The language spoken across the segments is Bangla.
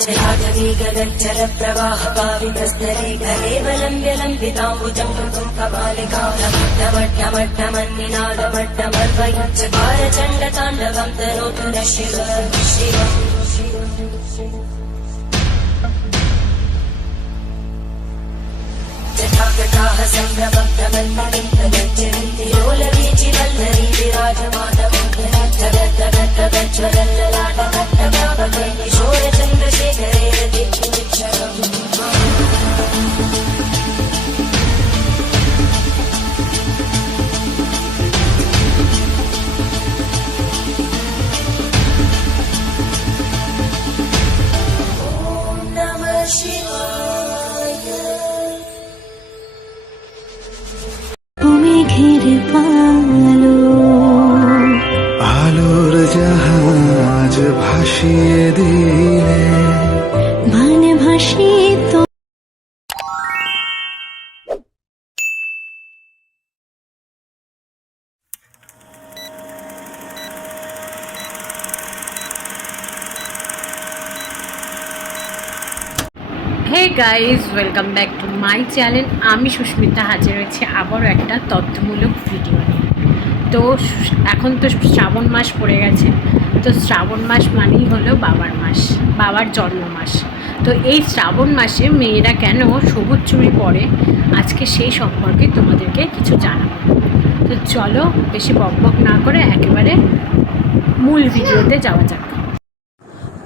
जराजवीगगज्जलप्रवाहपावितस्तरे गले बलम्ब्य लम्बिताम्बुजम् कृतुम् कपालिका नमट्टमट्टमन्निनादमट्टमर्वयुच्चकारचण्डताण्डवम् तनोतु न शिव शिव जटाकटाः सम्भ्रमभ्रमन्मलिन्दगज्जन्ति लोलवीचिवल्लरी ঘিরে পালো। আলোর জাহাজ ভাসিয়ে দিলে। মানে ভাসিয়ে তো hey guys welcome back to my channel আমি সুস্মিতা হাজির হয়েছি আবারও একটা তথ্যমূলক ভিডিও নিয়ে। তো এখন তো শ্রাবণ মাস পড়ে গেছে। তো শ্রাবণ মাস মানেই হলো বাবার মাস, বাবার জন্ম মাস তো এই শ্রাবণ মাসে মেয়েরা কেন সবুজ চুড়ি পরে? আজকে সেই সম্পর্কে তোমাদেরকে কিছু জানাব। তো চলো বেশি বকবক না করে একেবারে মূল ভিডিওতে যাওয়া যাক।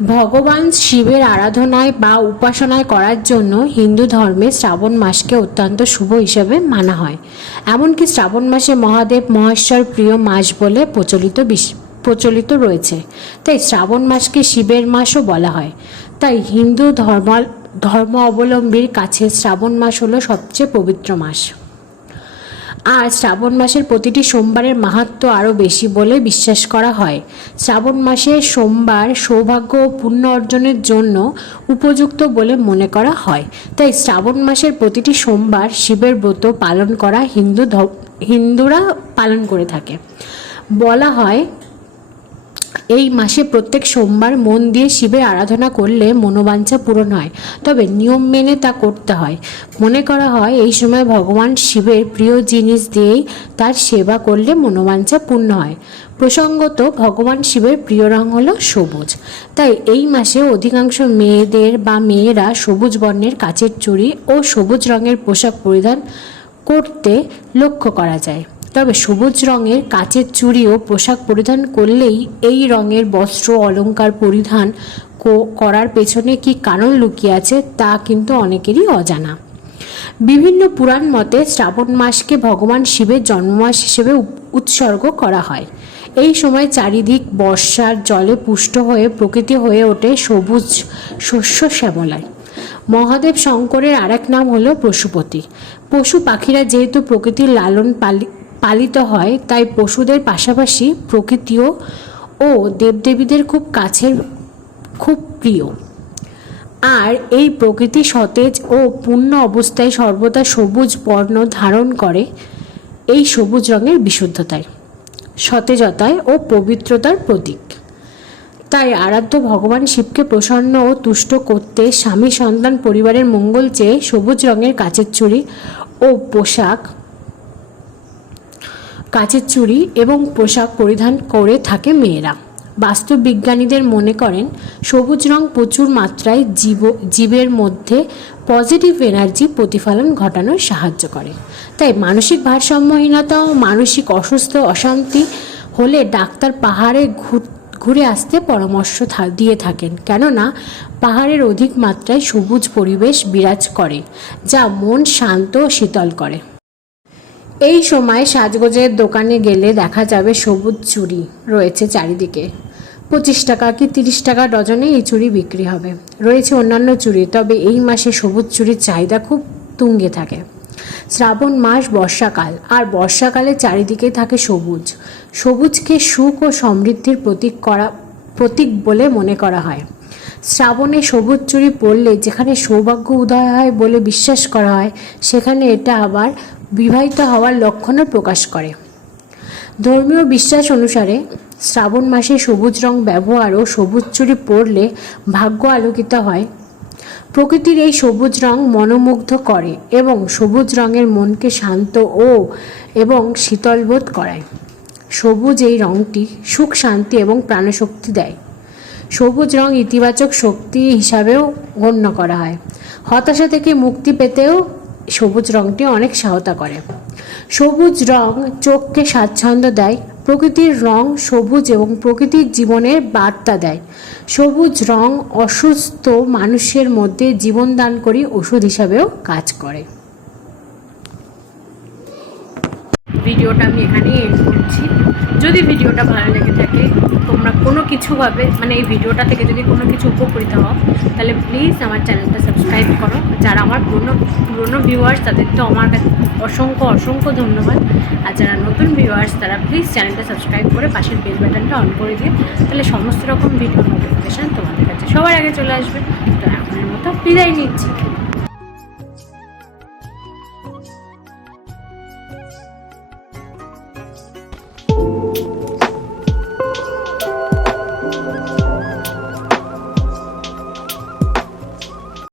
ভগবান শিবের আরাধনায় বা উপাসনায় করার জন্য হিন্দু ধর্মে শ্রাবণ মাসকে অত্যন্ত শুভ হিসেবে মানা হয়। এমনকি শ্রাবণ মাসে মহাদেব মহেশ্বর প্রিয় মাস বলে প্রচলিত বিশ- প্রচলিত রয়েছে। তাই শ্রাবণ মাসকে শিবের মাসও বলা হয়। তাই হিন্দু ধর্ম ধর্ম অবলম্বীর কাছে শ্রাবণ মাস হলো সবচেয়ে পবিত্র মাস। আর শ্রাবণ মাসের প্রতিটি সোমবারের মাহাত্ম আরও বেশি বলে বিশ্বাস করা হয়। শ্রাবণ মাসে সোমবার সৌভাগ্য ও পুণ্য অর্জনের জন্য উপযুক্ত বলে মনে করা হয়। তাই শ্রাবণ মাসের প্রতিটি সোমবার শিবের ব্রত পালন করা হিন্দু হিন্দুরা পালন করে থাকে। বলা হয় এই মাসে প্রত্যেক সোমবার মন দিয়ে শিবের আরাধনা করলে মনোবাঞ্ছা পূরণ হয়। তবে নিয়ম মেনে তা করতে হয়। মনে করা হয়, এই সময় ভগবান শিবের প্রিয় জিনিস দিয়েই তার সেবা করলে মনোবাঞ্ছা পূর্ণ হয়। প্রসঙ্গত, ভগবান শিবের প্রিয় রং হলো সবুজ। তাই এই মাসে অধিকাংশ মেয়েদের বা মেয়েরা সবুজ বর্ণের কাচের চুড়ি ও সবুজ রঙের পোশাক পরিধান করতে লক্ষ্য করা যায়। তবে সবুজ রঙের কাচের চুড়ি ও পোশাক পরিধান করলেই এই রঙের বস্ত্র অলংকার পরিধান করার পেছনে কি কারণ লুকিয়ে আছে তা কিন্তু অনেকেরই অজানা। বিভিন্ন পুরাণ মতে শ্রাবণ মাসকে ভগবান শিবের জন্মমাস হিসেবে উৎসর্গ করা হয়। এই সময় চারিদিক বর্ষার জলে পুষ্ট হয়ে প্রকৃতি হয়ে ওঠে সবুজ শস্য শ্যামলায়। মহাদেব শঙ্করের আরেক নাম হলো পশুপতি। পশু পাখিরা যেহেতু প্রকৃতির লালন পালিত হয়, তাই পশুদের পাশাপাশি প্রকৃতিও ও দেবদেবীদের খুব কাছের, খুব প্রিয়। আর এই প্রকৃতি সতেজ ও পূর্ণ অবস্থায় সর্বদা সবুজ বর্ণ ধারণ করে, এই সবুজ রঙের বিশুদ্ধতায়, সতেজতায় ও পবিত্রতার প্রতীক। তাই আরাধ্য ভগবান শিবকে প্রসন্ন ও তুষ্ট করতে স্বামী, সন্তান, পরিবারের মঙ্গল চেয়ে সবুজ রঙের কাচের চুড়ি ও পোশাক কাচের চুড়ি এবং পোশাক পরিধান করে থাকে মেয়েরা। বাস্তব বিজ্ঞানীদের মনে করেন, সবুজ রং প্রচুর মাত্রায় জীব, জীবের মধ্যে পজিটিভ এনার্জি প্রতিফলন ঘটানোর সাহায্য করে। তাই মানসিক ভারসাম্যহীনতা ও মানসিক অসুস্থ, অশান্তি হলে ডাক্তার পাহাড়ে ঘুরে আসতে পরামর্শ দিয়ে থাকেন। কেননা, পাহাড়ের অধিক মাত্রায় সবুজ পরিবেশ বিরাজ করে, যা মন শান্ত ও শীতল করে। এই সময় সাজগোজের দোকানে গেলে দেখা যাবে সবুজ চুড়ি রয়েছে চারিদিকে। পঁচিশ টাকা কি তিরিশ টাকা ডজনে এই চুড়ি বিক্রি হবে। রয়েছে অন্যান্য চুড়ি, তবে এই মাসে সবুজ চুড়ির চাহিদা খুব তুঙ্গে থাকে। শ্রাবণ মাস বর্ষাকাল, আর বর্ষাকালে চারিদিকে থাকে সবুজ। সবুজকে সুখ ও সমৃদ্ধির প্রতীক করা, প্রতীক বলে মনে করা হয়। শ্রাবণে সবুজ চুড়ি পরলে যেখানে সৌভাগ্য উদয় হয় বলে বিশ্বাস করা হয়, সেখানে এটা আবার বিবাহিত হওয়ার লক্ষণও প্রকাশ করে। ধর্মীয় বিশ্বাস অনুসারে শ্রাবণ মাসে সবুজ রং ব্যবহার ও সবুজ চুরি পরলে ভাগ্য আলোকিত হয়। প্রকৃতির এই সবুজ রং মনোমুগ্ধ করে এবং সবুজ রঙের মনকে শান্ত ও এবং শীতলবোধ করায়। সবুজ এই রঙটি সুখ, শান্তি এবং প্রাণশক্তি দেয়। সবুজ রং ইতিবাচক শক্তি হিসাবেও গণ্য করা হয়। হতাশা থেকে মুক্তি পেতেও সবুজ রংটি অনেক সহায়তা করে। সবুজ রং চোখকে স্বাচ্ছন্দ্য দেয়, প্রকৃতির রং সবুজ এবং প্রকৃতির জীবনের বার্তা দেয়। সবুজ রং অসুস্থ মানুষের মধ্যে জীবন দান করি, ওষুধ হিসাবেও কাজ করে। ভিডিওটা আমি এখানেই করছি। যদি ভিডিওটা ভালো লেগে থাকে, তোমরা কিছুভাবে মানে এই ভিডিওটা থেকে যদি কোনো কিছু উপকৃত হও, তাহলে প্লিজ আমার চ্যানেলটা সাবস্ক্রাইব করো। যারা আমার পুরনো পুরনো ভিউয়ার্স তাদের তো আমার কাছে অসংখ্য অসংখ্য ধন্যবাদ। আর যারা নতুন ভিউয়ার্স তারা প্লিজ চ্যানেলটা সাবস্ক্রাইব করে পাশের বেল বাটনটা অন করে দিয়ে তাহলে সমস্ত রকম ভিডিও নোটিফিকেশান তোমাদের কাছে সবার আগে চলে আসবে। তো এখনের মতো বিদায় নিচ্ছি।